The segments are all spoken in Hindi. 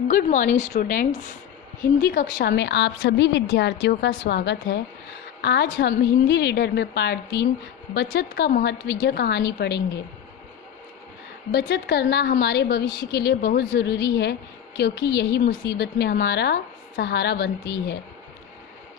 Good morning students. हिंदी कक्षा में आप सभी विद्यार्थियों का स्वागत है। आज हम हिंदी रीडर में पार्ट 3 बचत का महत्व यह कहानी पढ़ेंगे। बचत करना हमारे भविष्य के लिए बहुत ज़रूरी है क्योंकि यही मुसीबत में हमारा सहारा बनती है।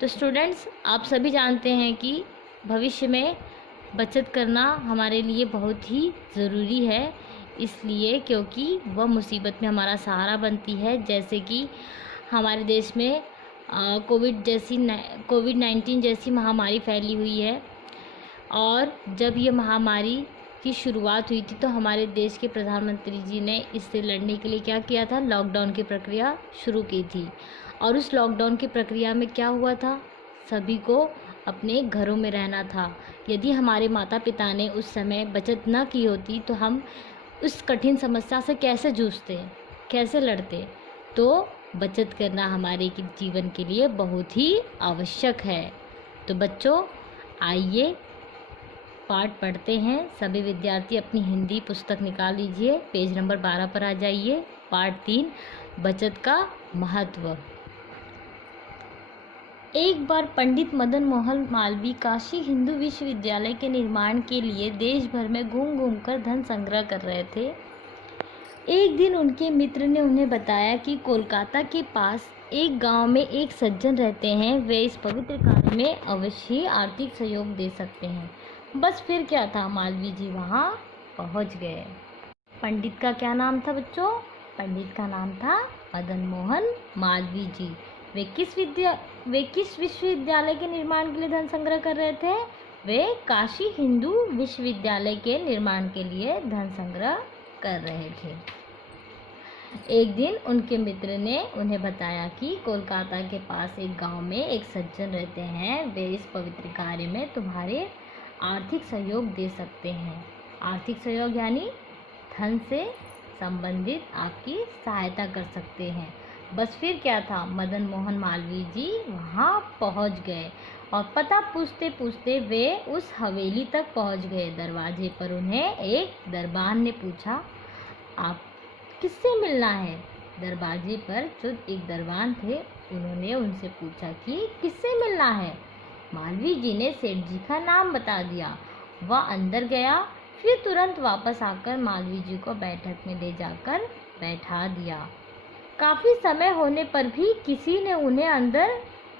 तो स्टूडेंट्स, आप सभी जानते हैं कि भविष्य में बचत करना हमारे लिए बहुत ही ज़रूरी है, इसलिए क्योंकि वह मुसीबत में हमारा सहारा बनती है। जैसे कि हमारे देश में कोविड-19 जैसी महामारी फैली हुई है, और जब ये महामारी की शुरुआत हुई थी तो हमारे देश के प्रधानमंत्री जी ने इससे लड़ने के लिए क्या किया था, लॉकडाउन की प्रक्रिया शुरू की थी। और उस लॉकडाउन की प्रक्रिया में क्या हुआ था, सभी को अपने घरों में रहना था। यदि हमारे माता पिता ने उस समय बचत न की होती तो हम उस कठिन समस्या से कैसे जूझते, कैसे लड़ते। तो बचत करना हमारे जीवन के लिए बहुत ही आवश्यक है। तो बच्चों, आइए पाठ पढ़ते हैं। सभी विद्यार्थी अपनी हिंदी पुस्तक निकाल लीजिए, पेज नंबर 12 पर आ जाइए। पाठ 3 बचत का महत्व। एक बार पंडित मदन मोहन मालवीय काशी हिंदू विश्वविद्यालय के निर्माण के लिए देश भर में घूम घूम कर धन संग्रह कर रहे थे। एक दिन उनके मित्र ने उन्हें बताया कि कोलकाता के पास एक गांव में एक सज्जन रहते हैं, वे इस पवित्र कार्य में अवश्य आर्थिक सहयोग दे सकते हैं। बस फिर क्या था, मालवीय जी वहां पहुंच गए। पंडित का क्या नाम था बच्चों? पंडित का नाम था मदन मोहन मालवीय जी। वे किस विश्वविद्यालय के निर्माण के लिए धन संग्रह कर रहे थे? वे काशी हिंदू विश्वविद्यालय के निर्माण के लिए धन संग्रह कर रहे थे। एक दिन उनके मित्र ने उन्हें बताया कि कोलकाता के पास एक गांव में एक सज्जन रहते हैं, वे इस पवित्र कार्य में तुम्हारे आर्थिक सहयोग दे सकते हैं। आर्थिक सहयोग यानी धन से संबंधित आपकी सहायता कर सकते हैं। बस फिर क्या था, मदन मोहन मालवीय जी वहाँ पहुँच गए और पता पूछते पूछते वे उस हवेली तक पहुँच गए। दरवाजे पर उन्हें एक दरबान ने पूछा, आप किससे मिलना है? दरवाजे पर जो एक दरबान थे, उन्होंने उनसे पूछा कि किससे मिलना है? मालवीय जी ने सेठ जी का नाम बता दिया। वह अंदर गया, फिर तुरंत वापस आकर मालवीय जी को बैठक में ले जाकर बैठा दिया। काफ़ी समय होने पर भी किसी ने उन्हें अंदर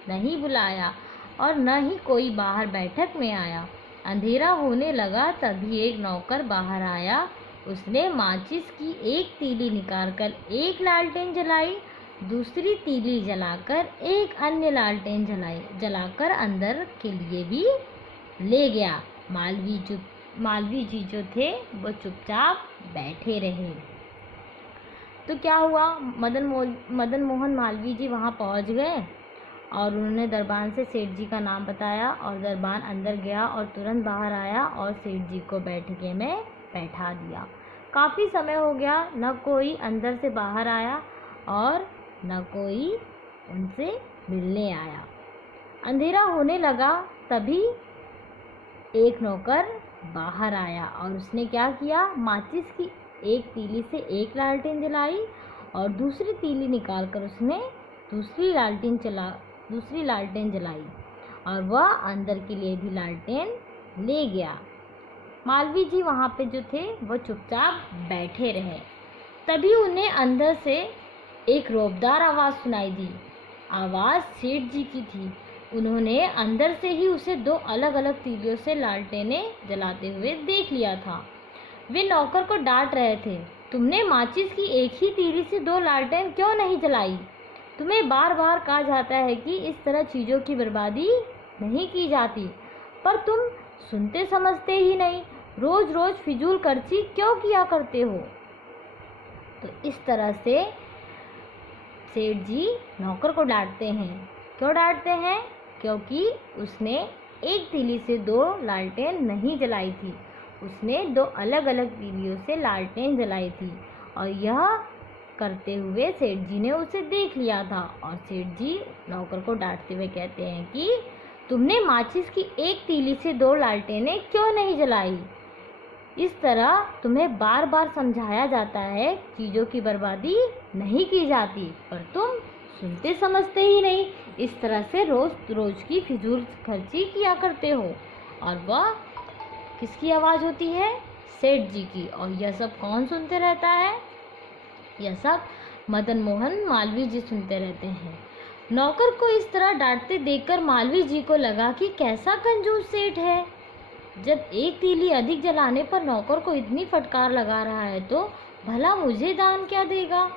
नहीं बुलाया और न ही कोई बाहर बैठक में आया। अंधेरा होने लगा, तभी एक नौकर बाहर आया। उसने माचिस की एक तीली निकालकर एक लालटेन जलाई, दूसरी तीली जलाकर एक अन्य लालटेन जलाकर अंदर के लिए भी ले गया। मालवीय जी जो थे वो चुपचाप बैठे रहे। तो क्या हुआ, मदन मोहन मालवीय जी वहाँ पहुँच गए और उन्होंने दरबान से सेठ जी का नाम बताया, और दरबान अंदर गया और तुरंत बाहर आया और सेठ जी को बैठके में बैठा दिया। काफ़ी समय हो गया, न कोई अंदर से बाहर आया और न कोई उनसे मिलने आया। अंधेरा होने लगा, तभी एक नौकर बाहर आया और उसने क्या किया, माचिस की एक तीली से एक लालटेन जलाई और दूसरी तीली निकालकर उसने दूसरी लालटेन जलाई और वह अंदर के लिए भी लालटेन ले गया। मालवीय जी वहाँ पे जो थे वो चुपचाप बैठे रहे। तभी उन्हें अंदर से एक रौबदार आवाज़ सुनाई दी। आवाज़ सेठ जी की थी। उन्होंने अंदर से ही उसे दो अलग अलग तीलियों से लालटेनें जलाते हुए देख लिया था। वे नौकर को डांट रहे थे, तुमने माचिस की एक ही तीली से दो लालटेन क्यों नहीं जलाई? तुम्हें बार बार कहा जाता है कि इस तरह चीज़ों की बर्बादी नहीं की जाती, पर तुम सुनते समझते ही नहीं। रोज़ रोज़ फिजूल खर्ची क्यों किया करते हो? तो इस तरह से सेठ जी नौकर को डांटते हैं। क्यों डांटते हैं? क्योंकि उसने एक तीली से दो लालटेन नहीं जलाई थी, उसने दो अलग अलग तीलियों से लालटेन जलाई थी और यह करते हुए सेठ जी ने उसे देख लिया था। और सेठ जी नौकर को डांटते हुए कहते हैं कि तुमने माचिस की एक तीली से दो लालटेनें क्यों नहीं जलाई? इस तरह तुम्हें बार बार समझाया जाता है, चीज़ों की बर्बादी नहीं की जाती, पर तुम सुनते समझते ही नहीं। इस तरह से रोज रोज की फिजूल खर्ची किया करते हो। और वह किसकी आवाज़ होती है? सेठ जी की। और यह सब कौन सुनते रहता है? यह सब मदन मोहन मालवीय जी सुनते रहते हैं। नौकर को इस तरह डांटते देखकर मालवीय जी को लगा कि कैसा कंजूस सेठ है। जब एक तीली अधिक जलाने पर नौकर को इतनी फटकार लगा रहा है तो भला मुझे दान क्या देगा?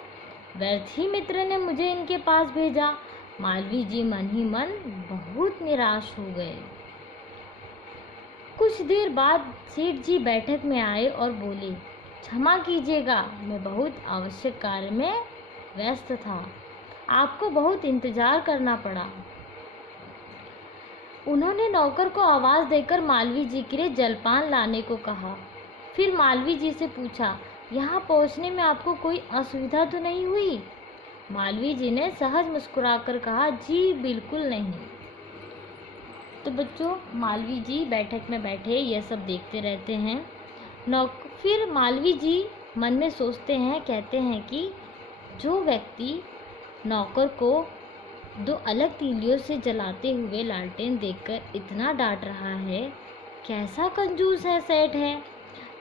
व्यर्थ ही मित्र ने मुझे इनके पास भेजा। मालवीय जी मन ही मन बहुत निराश हो गए। कुछ देर बाद सेठ जी बैठक में आए और बोले, क्षमा कीजिएगा, मैं बहुत आवश्यक कार्य में व्यस्त था, आपको बहुत इंतजार करना पड़ा। उन्होंने नौकर को आवाज़ देकर मालवीय जी के लिए जलपान लाने को कहा। फिर मालवीय जी से पूछा, यहाँ पहुँचने में आपको कोई असुविधा तो नहीं हुई? मालवीय जी ने सहज मुस्कुराकर कहा, जी बिल्कुल नहीं। तो बच्चों, मालवीय जी बैठक में बैठे यह सब देखते रहते हैं। फिर मालवीय जी मन में सोचते हैं, कहते हैं कि जो व्यक्ति नौकर को 2 अलग तीलियों से जलाते हुए लालटेन देखकर इतना डांट रहा है, कैसा कंजूस है सेठ है।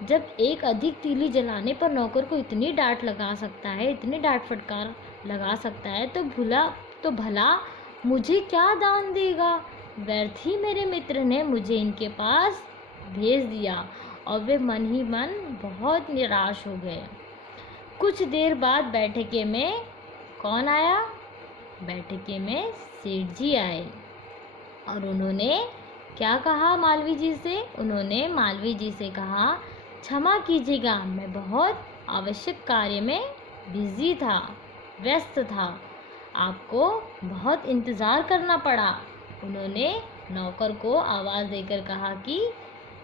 जब एक अधिक तीली जलाने पर नौकर को इतनी डांट लगा सकता है, इतनी डांट फटकार लगा सकता है, तो भला मुझे क्या दान देगा? व्यर्थ ही मेरे मित्र ने मुझे इनके पास भेज दिया। और वे मन ही मन बहुत निराश हो गए। कुछ देर बाद बैठके में कौन आया? बैठके में सेठ जी आए और उन्होंने क्या कहा मालवीय जी से? उन्होंने मालवीय जी से कहा, क्षमा कीजिएगा, मैं बहुत आवश्यक कार्य में बिजी था, व्यस्त था, आपको बहुत इंतज़ार करना पड़ा। उन्होंने नौकर को आवाज़ देकर कहा कि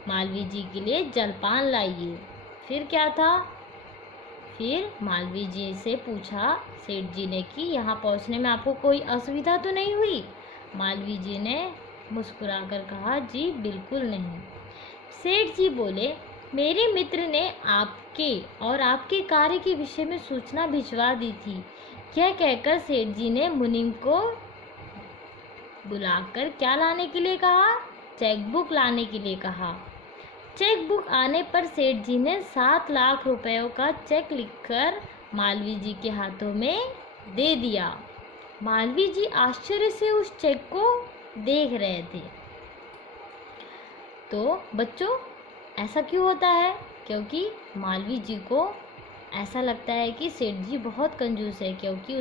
मालवीय जी के लिए जलपान लाइए। फिर क्या था? फिर मालवीय जी से पूछा सेठ जी ने कि यहाँ पहुँचने में आपको कोई असुविधा तो नहीं हुई? मालवीय जी ने मुस्कुराकर कहा, जी बिल्कुल नहीं। सेठ जी बोले, मेरे मित्र ने आपके और आपके कार्य के विषय में सूचना भिजवा दी थी। यह कहकर सेठ जी ने मुनीम को बुलाकर क्या लाने के लिए कहा? चेकबुक लाने के लिए कहा। चेकबुक आने पर सेठ जी ने 7 लाख रुपयों का चेक लिखकर मालवीय जी के हाथों में दे दिया। मालवीय जी आश्चर्य से उस चेक को देख रहे थे। तो बच्चों, ऐसा क्यों होता है? क्योंकि मालवीय जी को ऐसा लगता है कि सेठ जी बहुत कंजूस है, क्योंकि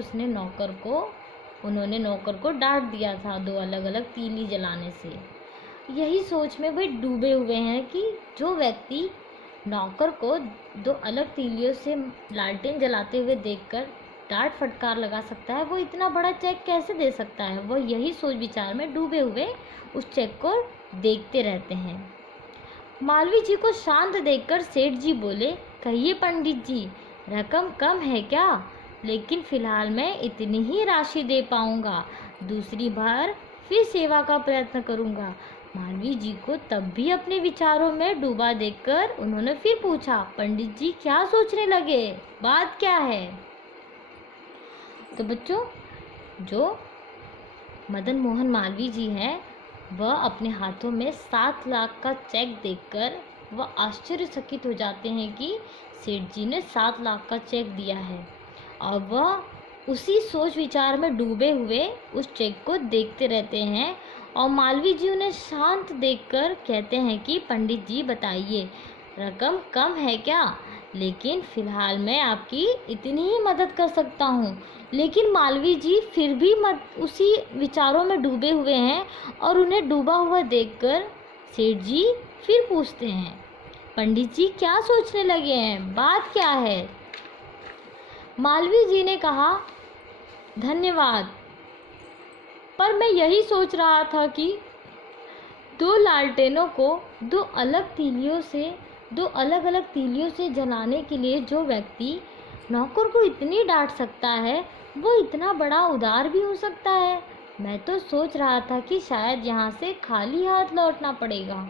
उन्होंने नौकर को डांट दिया था 2 अलग अलग तीली जलाने से। यही सोच में वे डूबे हुए हैं कि जो व्यक्ति नौकर को 2 अलग तीलियों से लालटेन जलाते हुए देखकर डांट फटकार लगा सकता है, वो इतना बड़ा चेक कैसे दे सकता है। वो यही सोच विचार में डूबे हुए उस चेक को देखते रहते हैं। मालवीय जी को शांत देखकर सेठ जी बोले, कहिए पंडित जी, रकम कम है क्या? लेकिन फिलहाल मैं इतनी ही राशि दे पाऊंगा, दूसरी बार फिर सेवा का प्रयत्न करूंगा। मालवीय जी को तब भी अपने विचारों में डूबा देखकर उन्होंने फिर पूछा, पंडित जी क्या सोचने लगे, बात क्या है? तो बच्चों, जो मदन मोहन मालवीय जी हैं, वह अपने हाथों में 7 लाख का चेक देखकर वह आश्चर्यचकित हो जाते हैं कि सेठ जी ने 7 लाख का चेक दिया है। और वह उसी सोच विचार में डूबे हुए उस चेक को देखते रहते हैं। और मालवीय जी उन्हें शांत देखकर कहते हैं कि पंडित जी बताइए, रकम कम है क्या? लेकिन फ़िलहाल मैं आपकी इतनी ही मदद कर सकता हूँ। लेकिन मालवीय जी फिर भी उसी विचारों में डूबे हुए हैं। और उन्हें डूबा हुआ देखकर सेठ जी फिर पूछते हैं, पंडित जी क्या सोचने लगे हैं, बात क्या है? मालवीय जी ने कहा, धन्यवाद, पर मैं यही सोच रहा था कि 2 लालटेनों को 2 अलग अलग तीलियों से जलाने के लिए जो व्यक्ति नौकर को इतनी डांट सकता है, वो इतना बड़ा उदार भी हो सकता है। मैं तो सोच रहा था कि शायद यहाँ से खाली हाथ लौटना पड़ेगा।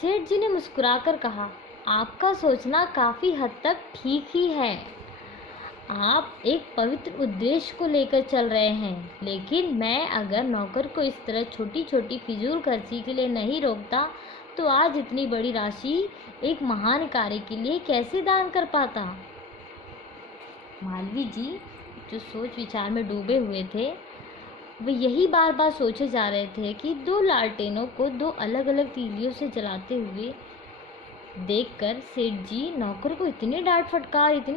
सेठ जी ने मुस्कुराकर कहा, आपका सोचना काफ़ी हद तक ठीक ही है। आप एक पवित्र उद्देश्य को लेकर चल रहे हैं, लेकिन मैं अगर नौकर को इस तरह छोटी छोटी फिजूल खर्ची के लिए नहीं रोकता तो आज इतनी बड़ी राशि एक महान कार्य के लिए कैसे दान कर पाता। मालवीय जी जो सोच विचार में डूबे हुए थे, वे यही बार बार सोचे जा रहे थे कि दो लालटेनों को दो अलग अलग तीलियों से जलाते हुए देखकर सेठ जी नौकर को इतनी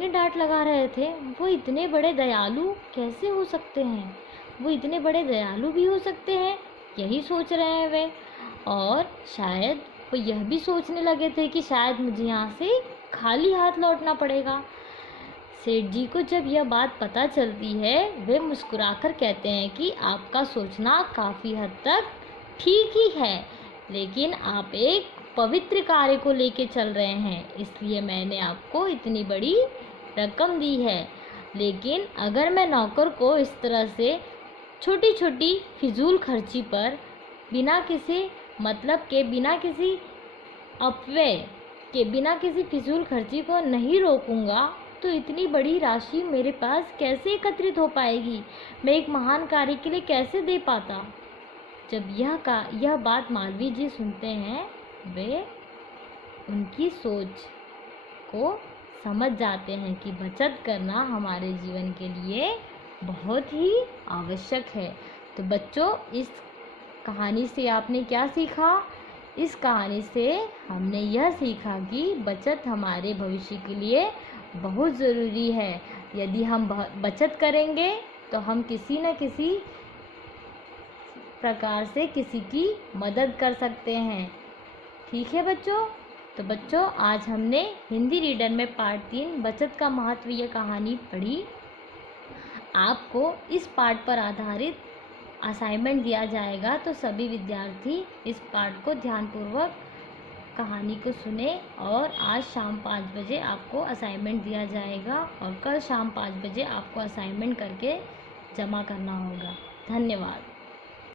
डांट लगा रहे थे। वो इतने बड़े दयालु कैसे हो सकते हैं, वो इतने बड़े दयालु भी हो सकते हैं, यही सोच रहे हैं वे। और शायद वो यह भी सोचने लगे थे कि शायद मुझे यहाँ से खाली हाथ लौटना पड़ेगा। सेठ जी को जब यह बात पता चलती है, वे मुस्कुराकर कहते हैं कि आपका सोचना काफ़ी हद तक ठीक ही है, लेकिन आप एक पवित्र कार्य को लेके चल रहे हैं, इसलिए मैंने आपको इतनी बड़ी रकम दी है। लेकिन अगर मैं नौकर को इस तरह से छोटी छोटी फिजूल खर्ची पर बिना किसी मतलब के, बिना किसी अपव्यय के, बिना किसी फिजूल खर्ची को नहीं रोकूंगा तो इतनी बड़ी राशि मेरे पास कैसे एकत्रित हो पाएगी, मैं एक महान कार्य के लिए कैसे दे पाता। जब यह बात मालवीय जी सुनते हैं, वे उनकी सोच को समझ जाते हैं कि बचत करना हमारे जीवन के लिए बहुत ही आवश्यक है। तो बच्चों, इस कहानी से आपने क्या सीखा? इस कहानी से हमने यह सीखा कि बचत हमारे भविष्य के लिए बहुत ज़रूरी है। यदि हम बचत करेंगे तो हम किसी न किसी प्रकार से किसी की मदद कर सकते हैं। ठीक है बच्चों? तो बच्चों, आज हमने हिंदी रीडर में पार्ट 3 बचत का महत्व यह कहानी पढ़ी। आपको इस पाठ पर आधारित असाइनमेंट दिया जाएगा, तो सभी विद्यार्थी इस पाठ को ध्यानपूर्वक कहानी को सुने। और आज शाम 5 बजे आपको असाइनमेंट दिया जाएगा और कल शाम 5 बजे आपको असाइनमेंट करके जमा करना होगा। धन्यवाद।